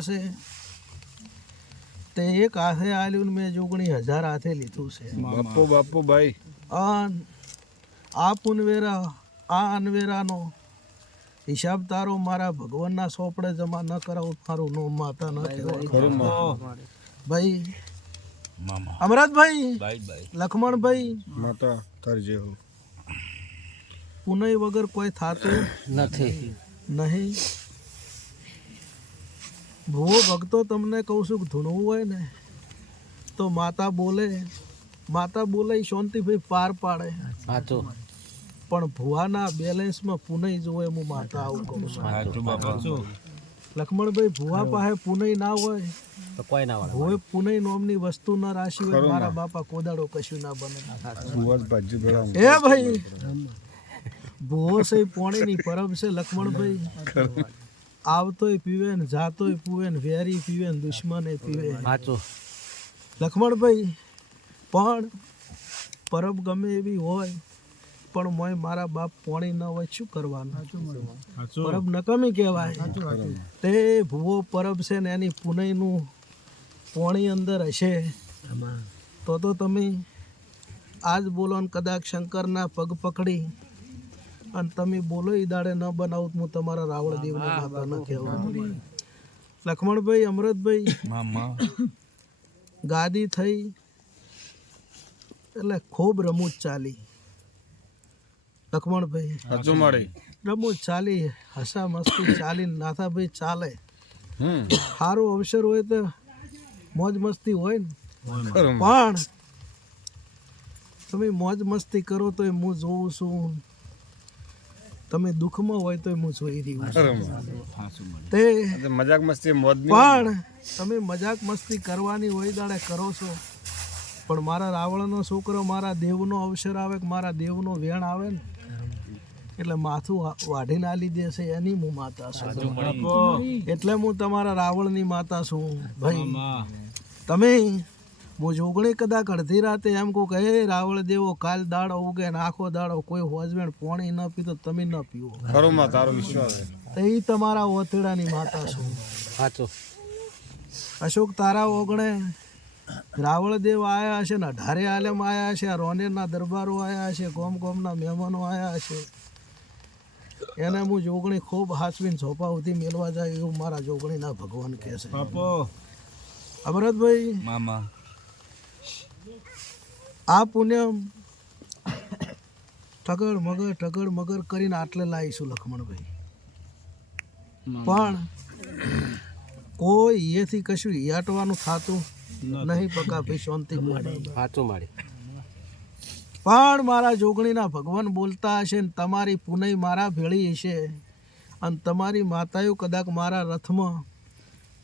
છે? તે એક હાથે આલ્યું મેં જોગણી હજાર હાથે લીધું છે. બાપુ બાપુ ભાઈ. આ પુનવેરા આ અનવેરાનો હિસાબ તારો મારા ભગવાનના સોપડે જમા ન કરાવું મારું નો માતા ન કહેવાય. ભાઈ અમરાજભાઈ લખમણભાઈ માતા તારી જે હો પુનય વગર કોઈ થાતું નથી. નહીં. ભૂવો ભક્તો તમને કહું છું કે ધૂણવું હોય ને તો માતા બોલે માતા બોલે ઈ શાંતિભાઈ પાર પાડે. સાચું. પણ ભુવાના બેલેન્સમાં પુનઈ જોવે હું માતા આવું કહું છું. લખમણભાઈ ભુવા પાસે પુનઈ ના હોય. તો કોઈ ના હોય. ભુવે પુનઈ નોમની વસ્તુ ના રાશિ હોય મારા બાપા કોદાડો કશું ના બને. એ ભાઈ. ભુવો છે પોણીની પરબ છે લક્ષ્મણભાઈ. આવતોય પીવે ને જાતોય પીવે ને વેરી પીવે ને દુશ્મને પીવે. સાચું લખમણભાઈ પણ પરબ ગમે એવી હોય પણ મોય મારા બાપ પોણી ન હોય શું કરવાનું? પરબ નકમી કહેવાય. તે ભૂવો પરબ છે ને એની પુનઈનું પોણી અંદર હશે. તો તો તમે આજ બોલો ને કદાચ શંકરના પગ પકડી અને તમે બોલો એ દાડે ન બનાવો તો હું તમારા રાવણ દેવને માતા ન કહેવાનું લખમણભાઈ અમૃતભાઈ ગાદી થઈ એટલે ખૂબ રમૂજ ચાલી. લખમણભાઈ હજુ મારી રમૂજ ચાલી હસા મસ્તી ચાલી નાથાભાઈ ચાલે. હમ. સારો અવસર હોય તો મોજ મસ્તી હોય ને. પણ તમે મોજ મસ્તી કરો તો હું જોઉં છું. તમે દુઃખમાં હોય તો હું જોઈ રહ્યું છું. તે મજાક મસ્તી મોજ પણ તમે મજાક મસ્તી કરવાની હોય દાડે કરો છો. પણ મારા રાવણનો છોકરો મારા દેવનો અવસર આવે કે મારા દેવનો વેણ આવે ને એટલે માથું વાઢીને આલી દેશે એની હું માતા છું. એટલે હું તમારા રાવણની માતા છું ભાઈ. તમે હું જોગણી કદાચ અડધી રાતે એમ કહું કે હે રાવળ દેવો કાલ દાડો ઉગે ને આખો દાડો કોઈ હોજવેણ પોણી ન પીતો તમે ન પીવો. ખરોમાં તારો વિશ્વાસ તો એ તમારા ઓતેડાની માતા છો. સાચો. અશોક તારા ઓગણે રાવળ દેવ આયા હશે ને અઢારે આલમ આયા છે રોનેરના દરબારો આયા છે ગોમ ગોમના મહેમાનો આયા છે એને હું જોગણી ખૂબ હાસવીને ઝોપા સુધી મેળવા જાય એવું મારા જોગણીના ભગવાન કહે છે. અમરતભાઈ આ પુણ્યમ ઠગડ મગર ઠગડ મગર કરીને આટલે લાવીશું લખમણભાઈ. પણ કોઈ એથી કશું હિયાટવાનું થતું નહીં પકા ભાઈ શાંતિ સાચું મારી પણ મારા જોગણીના ભગવાન બોલતા હશે ને તમારી પુનઈ મારા ભેળી હશે અને તમારી માતાઓ કદાચ મારા રથમાં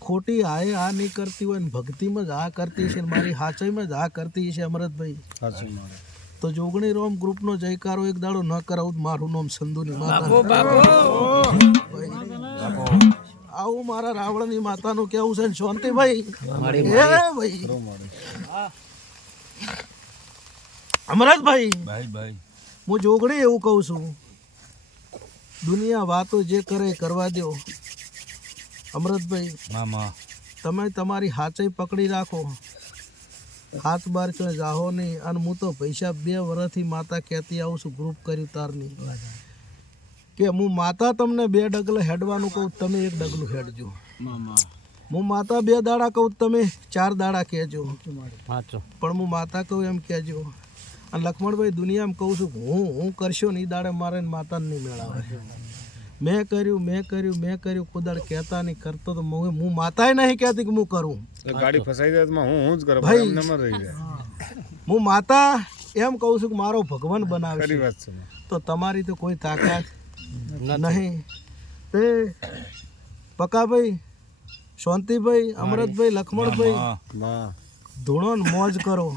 ખોટી હાય આ નહીં કરતી હોય ને ભક્તિમાં જ આ કરતી છે ને મારી હાચઈમાં જ આ કરતી છે અમરતભાઈ. તો જોગણી રોમ ગ્રુપનો જયકારો એક દાડો ન કરાવું મારું નામ સંધુની માતા. આવું મારા રાવણની માતાનું કેવું છે ને શાંતિભાઈ? એ ભાઈ. અમરતભાઈ ભાઈ હું જોગણી એવું કહું છું. દુનિયા વાતો જે કરે કરવા દો અમરતભાઈ તમે તમારી હાચઈ પકડી રાખો. હાથ બાર ચોય જાહો નહીં. અને હું તો પૈસા બે વર્ષથી માતા કહેતી આવું છું ગ્રુપ કર્યું તારની. કે હું માતા તમને બે ડગલે હેડવાનું કહું તમે એક ડગલું હેડજો. હું માતા બે દાડા કહું તમે ચાર દાડા કહેજો. પણ હું માતા કહું એમ કહેજો. અને લક્ષ્મણભાઈ દુનિયામાં કહું છું હું હું કરશો ને એ દાડે મારે ને માતાને નહીં મેળાવે. મેં કર્યું મેં કર્યું મેં કર્યું. કોદાળ કહેતા નહીં કરતો તો હું હું માતાએ નહીં કહેતી કે હું કરું. ગાડી ફસાઈ જાય તો હું હું જ કરું ભાઈ. રહી જાય. હું. માતા એમ કહું છું કે મારો ભગવાન બનાવે છે. તો તમારી તો કોઈ તાકાત નહીં. તે પકાભાઈ શાંતિભાઈ અમરતભાઈ લખમણભાઈ ધૂણો ને. મોજ કરો.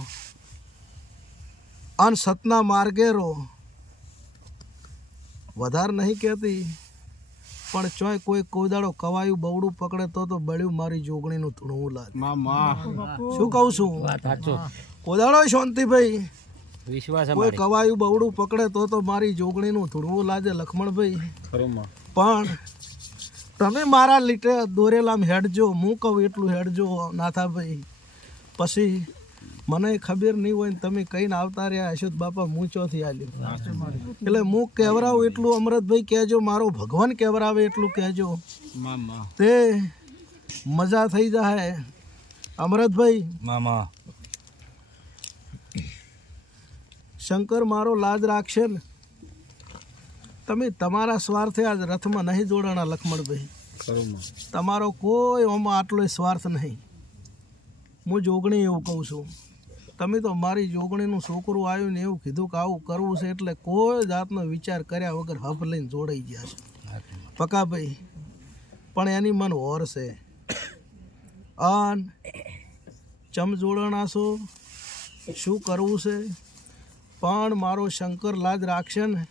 અન સતના માર્ગે રો વધારે નહીં કહેતી. પણ ચોય કોઈ કોદાડો કવાયું બવડું પકડે તો તો બળ્યું મારી જોગણીનું ધૂણવું લાગે. શું કહું છું? સાચું. કોદાડો શાંતિભાઈ. વિશ્વાસ કોઈ કવાયું બવડું પકડે તો તો મારી જોગણીનું ધૂણવું લાગે લખમણભાઈ. ખરું પણ તમે મારા લીટે દોરેલામ હેડજો હું કહું એટલું હેડજો નાથાભાઈ. પછી મને ખબર નહીં હોય ને તમે કહીને આવતા રહ્યા અશોધ બાપા હું ચોથી આલ્યો એટલે હું કહેવરાવું એટલું અમરતભાઈ કહેજો મારો ભગવાન કેવરાવે એટલું કહેજો. તે મજા થઈ જાય. અમરતભાઈ મામા. શંકર મારો લાજ રાખશે ને? તમે તમારા સ્વાર્થે આજ રથમાં નહીં જોડાણા લખમણભાઈ. તમારો કોઈ ઓમાં આટલો સ્વાર્થ નહીં. હું જોગણી એવું કહું છું. તમે તો મારી જોગણીનું છોકરું આવ્યું ને એવું કીધું કે આવું કરવું છે એટલે કોઈ જાતનો વિચાર કર્યા વગર હફ લઈને જોડાઈ ગયા છે. પકાભાઈ પણ એની મન હોર છે. અન ચમ જોડાણા છો? શું કરવું છે? પણ મારો શંકર લાજ રાખશે ને?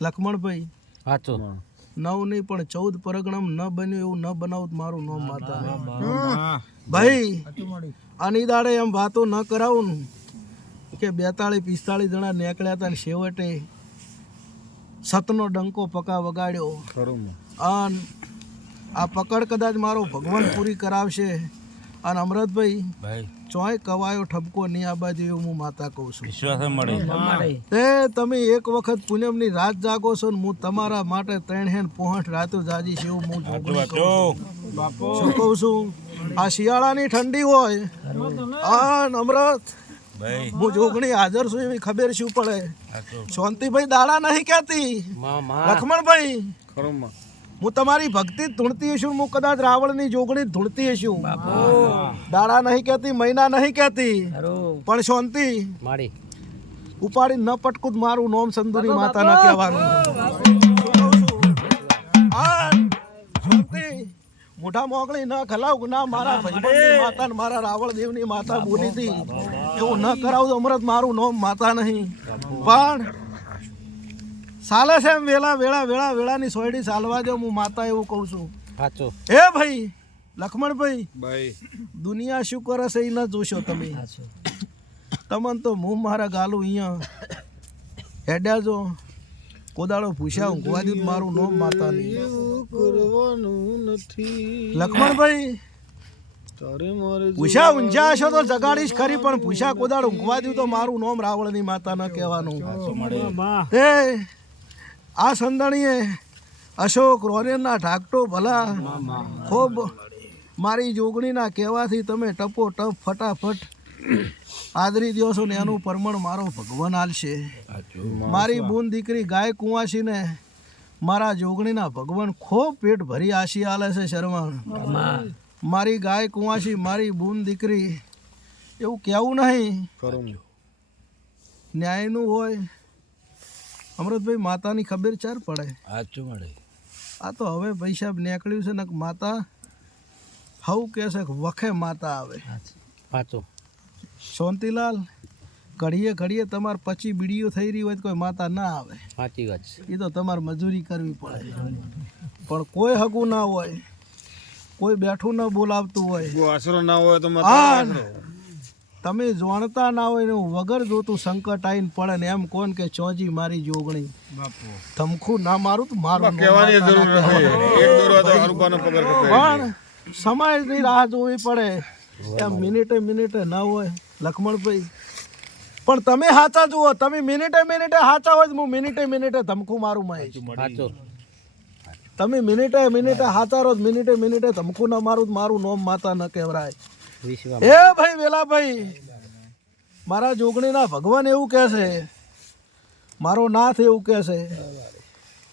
લક્ષ્મણભાઈ સાચું નવ નહીં પણ ચૌદ પરગણમ ન બન્યું એવું ન બનાવું મારું નામ માતા ભાઈ આની દાડે એમ વાતો ન કરાવું કે બેતાળીસ પિસ્તાળીસ જણા નીકળ્યા હતા ને છેવટે સતનો ડંકો પકા વગાડ્યો. અન આ પકડ કદાચ મારો ભગવાન પૂરી કરાવશે. અને અમરતભાઈ ભાઈ. ચોય કવાયો ઠપકો નહીં આ બાજુ એવું હું માતા કહું છું. વિશ્વાસ મળે. તે તમે એક વખત પૂનમની રાત જાગો છો ને હું તમારા માટે ત્રણ હેન પોહઠ રાતો જાજી છે એવું હું જોગણી કહું છું. શું કહું છું? આ શિયાળાની ઠંડી હોય. આ અમરત. હું જોગણી હાજર છું એવી ખબર શું પડે? શાંતિભાઈ દાડા નહીં કહેતી. લખમણભાઈ. ખરું હું તમારી ભક્તિ ધૂણતી હશું હું કદાચ રાવણની જોગણી ધૂણતી હશું દાડા નહીં કહેતી મહિના નહીં કહેતી. પણ શાંતિ. મારી. ઉપાડી ન પટકું મારું નોમ સંદુરી માતા ન કહેવાનું. આ મોઢા મોગળી ન ખલાવ ના મારા ભાઈબંધની માતા મારા રાવણ દેવની માતા બોલી હતી એવું ન કરાવું તો અમરત મારું નોમ માતા નહીં. પણ ચાલે છે એમ વેલા વેળા વેળા વેળાની સોયડી સાલવા દો હું માતા એવું કહું છું. સાચું. એ ભાઈ લખમણભાઈ ભાઈ. દુનિયા શું કરે છે એ ન જોશો તમે. તમને તો હું મારા ગાલું અહીંયા હેડ્યા જો કોદાળો પૂછ્યા ઊંઘવા દીધું મારું નોમ માતા નથી લખમણભાઈ તારે મારે પૂછ્યા ઊંઝા હશો તો જગાડીશ ખરી પણ પૂછ્યા કોદાળ ઊંઘવા દઉં તો મારું નોમ રાવળની માતા ન કહેવાનું. આ સંદણીએ અશોક રોરેનના ઢાકટો ભલા ખૂબ મારી જોગણીના કહેવાથી તમે ટપો ટપ ફટાફટ આદરી દો છો ને એનું પરમણ મારો ભગવાન આલશે. મારી બૂન દીકરી ગાય કુંવાસીને મારા જોગણીના ભગવાન ખૂબ પેટ ભરી આશી આલે છે શરમણ મારી ગાય કુંવાસી મારી બૂન દીકરી એવું કહેવું નહીં. ન્યાયનું હોય અમૃતભાઈ માતાની ખબર ચાર પડે. સાચું મળે? આ તો હવે ભાઈ સાહેબ નીકળ્યું છે ને માતા હવ કે છે કે વખે માતા આવે. સાચું શાંતિલાલ ઘડીએ ઘડીએ તમારે પચી બીડીઓ થઈ રહી હોય તો કોઈ માતા ના આવે. સાચી વાત છે. એ તો તમારે મજૂરી કરવી પડે. પણ કોઈ હગું ના હોય કોઈ બેઠું ન બોલાવતું હોય. આશરો ના હોય તો તમે જાણતા ના હોય ને હું વગર જોતું સંકટ આવીને પડે ને એમ કોણ કે ચોજી મારી જોગણી ધમખું ના મારું તો મારું કહેવાની જરૂર નથી. એક દોરો હરુપાનો પગાર કપાય પણ સમાજની રાહ જોવી પડે. એમ મિનિટે મિનિટે ના હોય લખમણભાઈ. પણ તમે સાચા જુઓ તમે મિનિટે મિનિટે સાચા હોય હું મિનિટે મિનિટે ધમકું મારું મહેશ સાચું તમે મિનિટે મિનિટે સાચા રહો તો મિનિટે મિનિટે ધમકું ના મારું તો મારું નોમ માતા ન કહેવરાય એ ભાઈ વેલાભાઈ, મારા જોગણીના ભગવાન એવું કહે છે, મારો નાથ એવું કહે છે,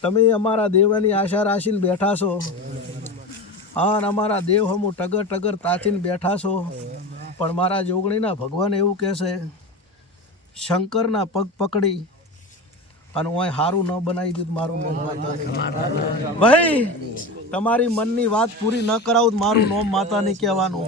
તમે અમારા દેવાની આશા રાશીને બેઠા છો, અને અમારા દેવ હમું ટગર ટગર તાચીને બેઠા છો, પણ મારા જોગણીના ભગવાન એવું કહે છે, શંકરના પગ પકડી અને હું સારું ન બનાવી દીધું મારું નોમ માતા ભાઈ, તમારી મનની વાત પૂરી ન કરાવું મારું નોમ માતા નહીં કહેવાનું.